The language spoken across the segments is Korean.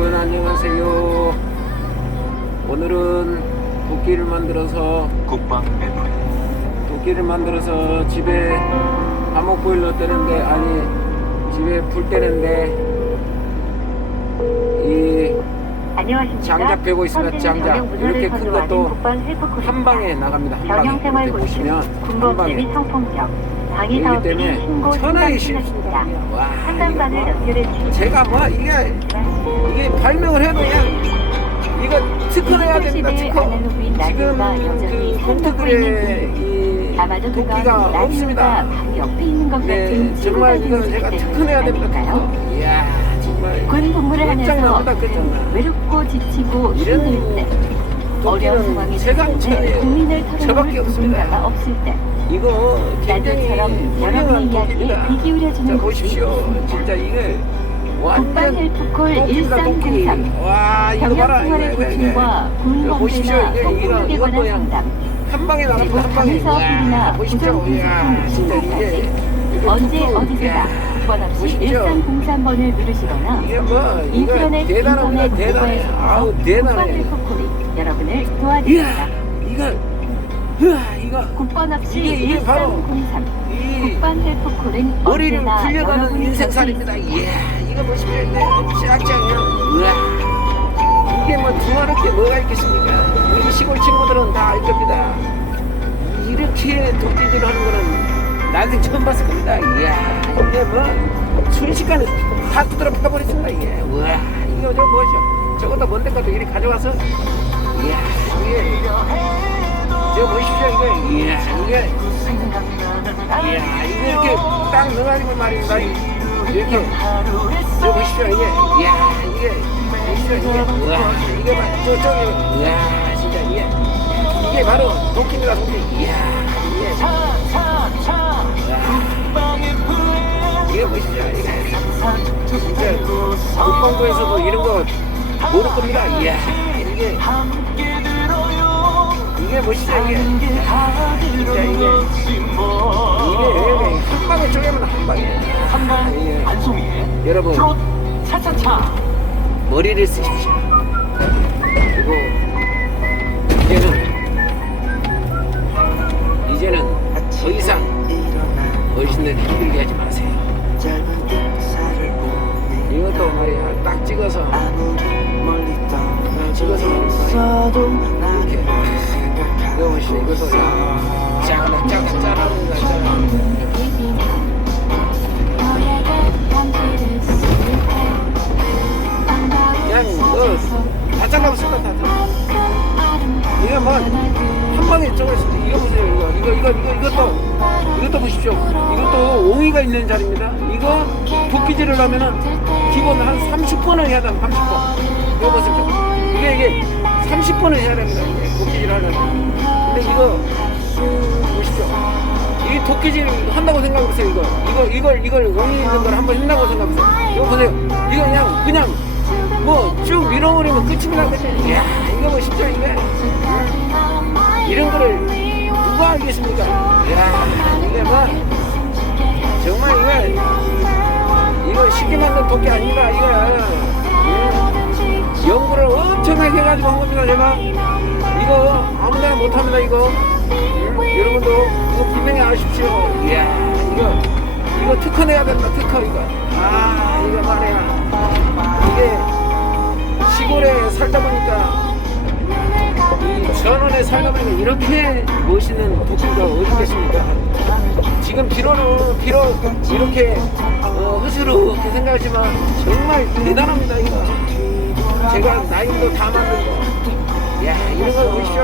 여러분 안녕하세요. 오늘은 도끼를 만들어서 집에 감옥 보일러 떼는데, 아니 집에 불 떼는데 이 장작 빼고 있습니다. 장작 이렇게 큰 것도 한 방에 나갑니다. 한 방에. 이렇게 보시면 한 방에. 그렇기 때문에 천하의 실수입니다. 와, 제가 뭐 이게 발명을 해도 그냥 이거 특허내야 됩니다. 특허. 지금 그 홈트글에 이 도끼가 없습니다. 네, 정말 이거 제가 특허내야 됩니다. 특허. 이야, 정말 군 복무를 하면서 끝장납니다. 외롭고 지치고 힘들 때, 어려운 상황이 세상 천에 국민을 저밖에 털어놓을 없습니다. 누군가가 없을 때, 이거 굉장히 나처럼 여러분의 이야기에 귀 기울여주는 자, 곳이 보십시오. 있습니다. 진짜 이게 국방 완전 헬프콜 도끼입니다. 도끼. 1303 와, 이거 봐라. 병력생활의 조침과 이거 보십시오. 군범죄나 이거 성폭력에 이것도 관한 그냥 상담, 한 방에 나갑니다. 그리고 한 방에. 방위사업이나 와, 보십시오. 이야, 진짜 이게 언제 툭툭. 어디서나 야, 번 없이 보십시오. 1303번을 누르시거나 이게 뭐 이거 인터넷 대단합니다. 인터넷 대단해. 구글에서 아우 국방 대단해. 헬프콜이 여러분을 이야, 도와드립니다. 이거 국번 없이 이게 바로 1303 이 국방 헬프콜은 머리를 언제나 굴려가는 여러분의 인생살입니다. 곁에 이야, 이거 보시면 이게 쫙쫙이야. 우와, 이게 뭐 두말할 게 뭐가 있겠습니까? 우리 시골 친구들은 다 알 겁니다. 이렇게 도끼질 하는 거는 난생 처음 봤을 겁니다. 이야, 이게 뭐 순식간에 다 두드려 패버렸습니다. 이게 우와, 이거 저 뭐죠? 저것도 뭔데 것도 이렇게 가져와서 이야, 이게 저 보십시오. 이게 이야, 이게 이렇게 딱 넣어가지고 말입니다. 이렇게 저 보십시오. 이게 이야, 이게 보십시오. 이게 우와, 이게 막 저쪽에 이야, 진짜 이게 바로 도끼입니다. 도끼. 이야, 이게 보십시오. 이게 진짜 국방부에서도 이런 거 모를 겁니다. 이야, 이게 보시죠. 이게 진짜 이게 한 방에 쪼개면 한 방에. 여러분 머리를 쓰십시오. 그리고 이제는 더 이상 어르신들 힘들게 하지 마세요. 이것도 말이야 딱 찍어서 이렇게 이거 보시죠. 이것도 짜라는 거 있잖아. 그냥 다 잘라봤습니다. 다 잘라. 이게 뭐 한 방에 쪼개서 이거 보세요. 이것도 보십시오. 이것도 옹이가 있는 자리입니다. 이거 도끼질을 하면은 기본 한 30번을 해야 돼요. 30번. 이거 보십시오. 이게 30번을 해야 됩니다. 도끼질 하려면. 근데 이거 보십시오. 이 도끼질 한다고 생각해보세요. 이걸 옹이 있는 걸 한번 한다고 생각해보세요. 이거 보세요. 이거 그냥 뭐 쭉 밀어버리면 끝입니다. 이야, 이거 보십시오. 이런 거를 누가 알겠습니까? 이야, 이게 뭐 정말 이거 쉽게 만든 도끼 아닙니다. 이거 연구를 엄청나게 해가지고 한 겁니다. 제가 이거 아무나 못합니다. 이거 여러분도 이거 분명히 아십시오. 이야, 이거 특허 내야 된다. 특허 이거. 이거 말이야. 이게 시골에 살다 보니까 이 전원에 살다 보니까 이렇게 멋있는 도끼가 어디 계십니까? 지금 비록 이렇게 허스럽게 생각하지만 정말 대단합니다. 이거 제가 나이도 다 만든 거. 야, 이런 거 보십시오.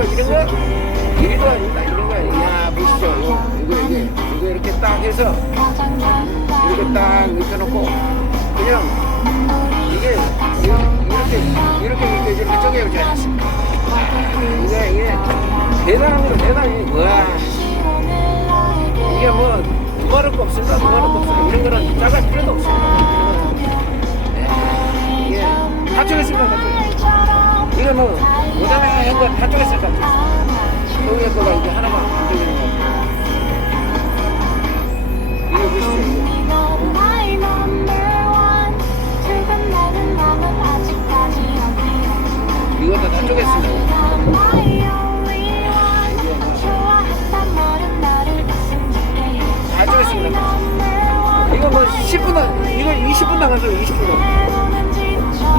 이런 거 아닙니다. 이런 거. 야, 보십시오. 이거 이렇게 딱 해서 이렇게 딱 입혀놓고 그냥 이게 이렇게 쪼개야지 않습니까? 이게 대단합니다. 대단해. 와, 이게 뭐 두말할 거 없습니다. 두말할 거 없어요. 이런 거는 짜갈 필요도 없습니다. 이게 다 쪼갰습니다. 이거 뭐 모자란 거 다 쪼갰을 것 같아요. 여기 거가 이제 하나만 안 쪼개는 거. 이거 보시죠. 20분 나갔어요. 20분.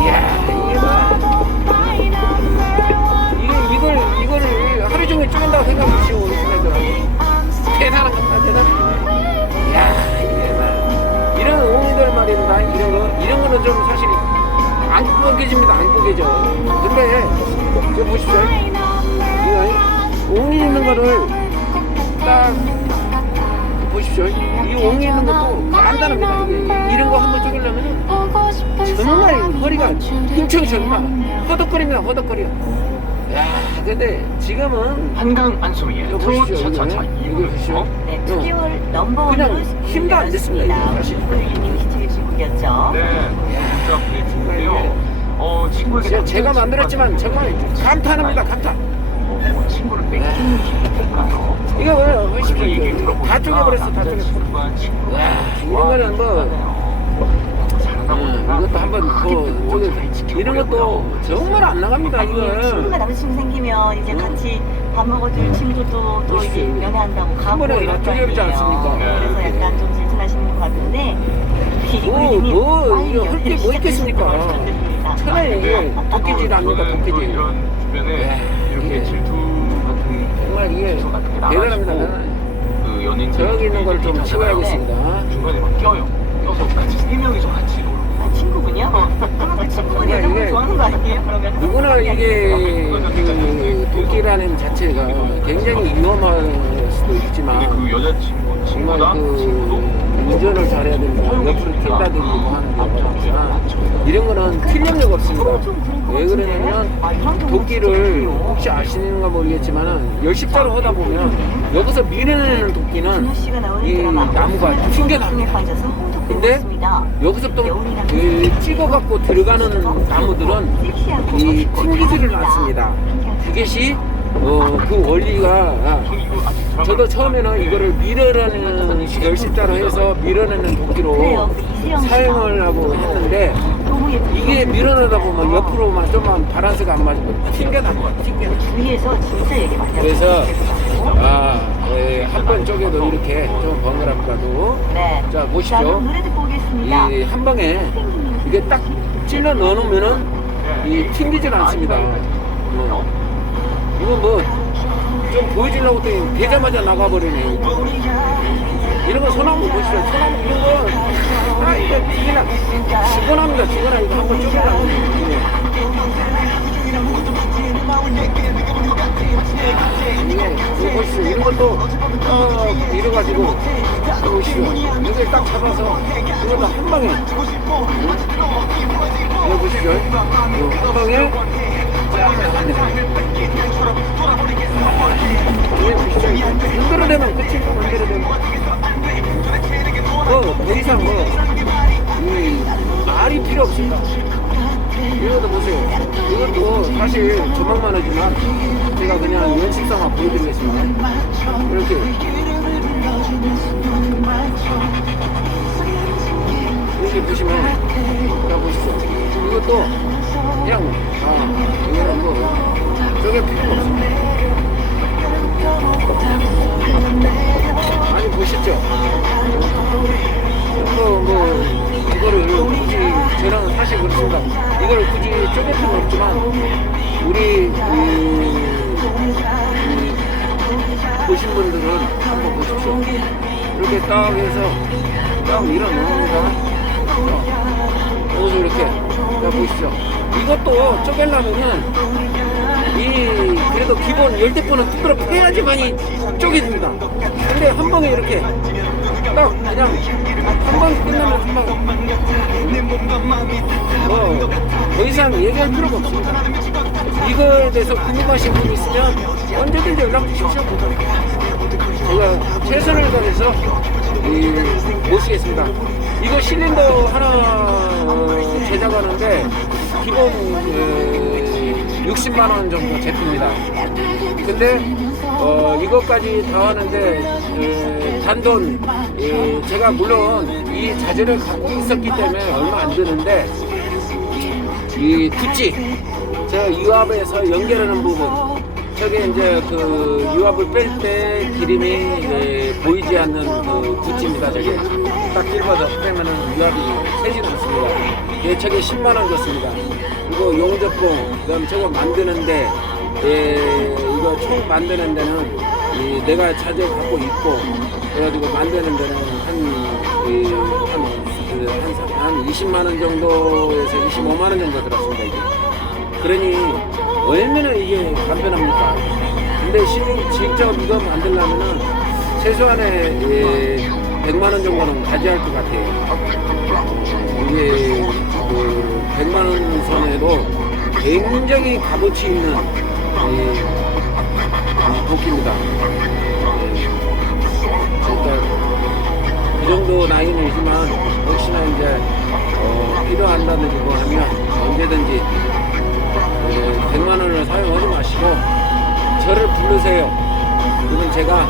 이야, 이거를 하루 종일 쪼갠다고 생각하시고 우리 친구들 대단한 겁니다. 대단한. 이야, 이런 옹이들 말입니다. 이런 거는 좀 사실 안 구겨집니다. 안 구겨져. 근데 저 보십시오. 이거 옹이 있는 거를 딱 보십시오. 이 옹이 있는 것도 간단합니다. 이런 거 한번 쪼개려면 정말 허리가 힘청이 정말 허덕거립니다. 허덕거려. 야, 근데 지금은 한강 안소미의 이거 트롯 보시죠, 차차차 이거 보시죠. 네, 9개월 넘버원으로 그냥 힘도 안 됐습니다, 이거 사실. 님 시청해 주신 곡이었죠. 네, 진짜 분위기인데요. 친구에게 제가 만들었지만 정말 감탄합니다. 감탄. 친구를 뺏기는 기분일까요? 이거 뭐예요? 보십시오. 그 얘기 다 들어보니까 쪼개버렸어. 다 쪼개버렸어. 야, 이런 거는 뭐 이것도 한번 이런 것도 정말 안 나갑니다. 친구가 이거 남자친구 생기면 이제 같이 밥 먹어줄 친구도 또 이제 연애한다고 가고 한 번에 이럴 다 거 쪼개지 아니에요. 않습니까? 그래서 약간 좀 질투나시는 것 같은데 뭐 이거 할 게 뭐 있겠습니까? 차라리 이게 도끼질 압니다. 도끼질. 이런 주변에 야, 이렇게 이게 질투 같은 정말 이게 요소 같은 게 대단합니다. 나가지고 그 연인들 저기 있는 걸 좀 치워야겠습니다. 중간에 막 껴요. 껴서 같이 세 명이서 같이 놀고. 아, 친구분이요? 그럼 그 친구분이 이게 여자분 좋아하는 거 아니에요? 그러면 누구나 이게 그 도끼라는 자체가 굉장히 위험할 수도 근데 있지만 그 여자친구 정말 친구나 친구도 운전을 잘해야 됩니다. 옆으로 튄다든지 뭐 하는 경우가 있지만 이런 거는 틀림력 없습니다. 왜 그러냐면 도끼를 혹시 아시는가 모르겠지만은 열십자로 하다 보면 여기서 밀어내는 도끼는 이 나무가 튕겨납니다. 근데 여기서부터 그 찍어갖고 들어가는 나무들은 이 튕기지를 않습니다. 그것이 그 원리가 저도 처음에는 이거를 밀어내는 열십자로 해서 밀어내는 도끼로 사용을 하고 했는데 이게 밀어내다 보면 옆으로만 좀만 바란스가 안 맞고 튕겨나가 튕겨. 위에서 진짜 얘기 많이 그래서 한 번 쪼개도 이렇게 좀 번거롭다도 네. 자 자, 보십시오. 그럼 노래 듣고 오겠습니다. 이 한 방에 이게 딱 찔러 넣어놓으면은 이 튕기질 않습니다. 이거 뭐 좀 보여주려고 했더니 되자마자 나가버리네. 이런 거 소나무 보시죠. 소나무 이런 거 이거 그냥 죽어납니다. 죽어나 이거 한번 쪼개라고. 이거 보시죠. 이런 것도 이래가지고 보시죠. 이걸 딱 잡아서 이것도 한 방에 이거 보시죠. 한 방에 만들어내면 끝이니까 만들어내면 더 이상 말이 필요 없습니다. 이것도 보세요. 이것도 사실 조망만 하지만 제가 그냥 연식상만 보여드리겠습니다. 이렇게 보시면 자 보시죠. 이것도 그냥 이거는 뭐 저게 필요 없습니다. 아니 보시죠. 이거를 굳이 저랑은 사실 그렇습니다. 이거를 굳이 쪼갤 필요는 없지만 우리 보신 분들은 한번 보십시오. 이렇게 딱 해서 딱 밀어넣습니다. 여기서 이렇게 자 보십시오. 이것도 쪼갤려면은 그래도 기본 열대포는 두드러 패야지만이 쪼개집니다. 근데 한 방에 이렇게 딱 그냥 한 방에 끝나면 한 방에 더 이상 얘기할 필요가 없습니다. 이거에 대해서 궁금하신 분 있으면 언제든지 연락 주십시오. 제가 최선을 다해서 모시겠습니다. 이거 실린더 하나 제작하는데 기본 60만 원 정도 제품입니다. 근데 이것까지 다 하는데 단돈 제가 물론 이 자재를 갖고 있었기 때문에 얼마 안 드는데 이 구찌 제가 유압에서 연결하는 부분 저게 이제 그 유압을 뺄 때 기름이 보이지 않는 그 구찌입니다. 저게 딱 찔러서 빼면은 유압이 세진 않습니다. 대책에 10만 원 줬습니다. 이거 용접봉, 그다음 저거 만드는데 이거 총 만드는 데는 내가 자재 갖고 있고 그래가지고 만드는 데는 한 20만 원 정도에서 25만 원 정도 들었습니다. 이게. 그러니 얼마나 이게 간편합니까? 근데 직접 이거 만들려면은 최소한의 100만 원 정도는 가져야 할 것 같아요. 이게 그 100만 원 선에도 굉장히 값어치 있는 도끼입니다. 그러니까 그 정도 나이는이지만 혹시나 이제 필요한다든지 뭐 하면 언제든지 100만 원을 사용하지 마시고 저를 부르세요. 그러면 제가